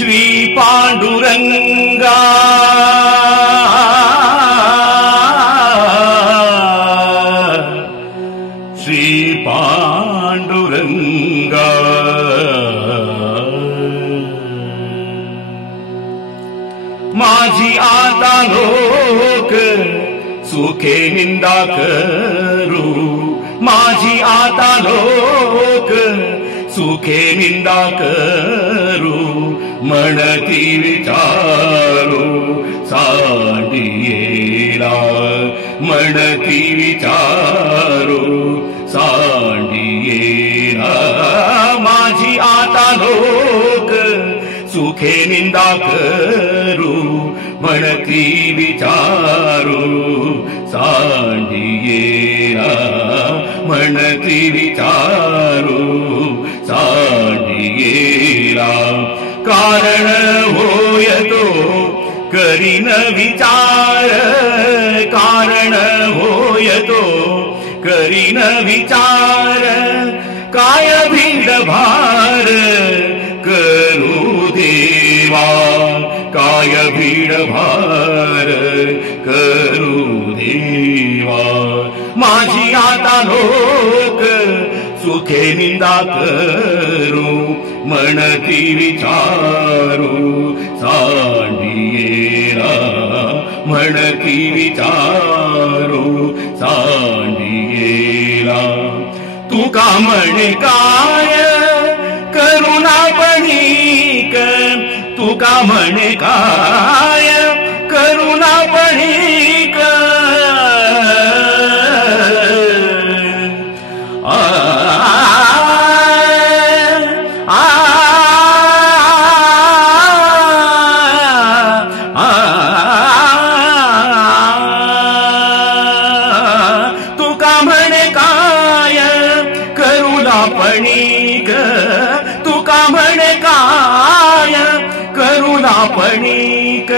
श्री पांडुरंगा श्री पांडुरंगा माझी आता लोक सुखे निंदा करू माझी आता लोक सुखे निंदा करू म्हणती विचारू सांडियेला म्हणती विचारू सांडियेला माझी आता लोक सुखे निंदा करू म्हणती विचारू सांडियेला म्हणती विचारू सांडियेला कारण होय तो करीन विचार कारण होय तो करीन विचार काय भीड भार करू देवा काय भीड भार करू देवा माझी आता लोक सुखे निंदा करू म्हणती विचारू सांडियेला म्हणती विचारू सांडियेला तू का म्हणे काय करुणा पणिक तू का म्हणे काय करुणा पणिक तू का म्हणे काय करुणा पणिक तू का म्हणे काय करुणा पणिक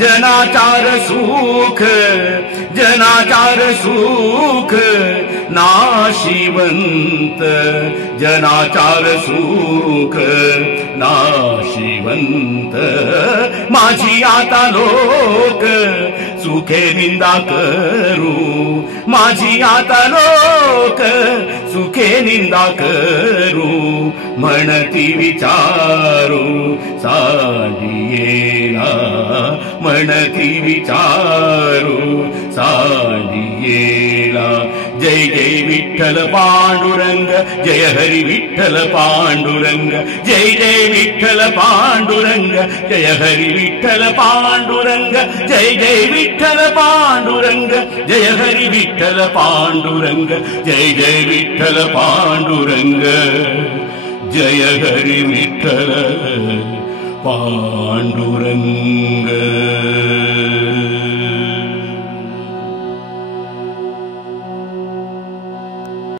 जनाचार सुख जनाचार सुख नाशिवंत जनाचार सुख नाशिवंत माझी आता लोक सुखे निंदा करू माझी आता लोक सुखे निंदा करू म्हणती विचारू सांडियेला म्हणती विचारू सांडियेला जय जय विठ्ठल पांडुरंग जय हरी विठ्ठल पांडुरंग जय जय विठ्ठल पांडुरंग जय हरी विठ्ठल पांडुरंग जय जय विठ्ठल पांडुरंग जय हरी विठ्ठल पांडुरंग जय जय विठ्ठल पांडुरंग जय हरी विठ्ठल पांडुरंग।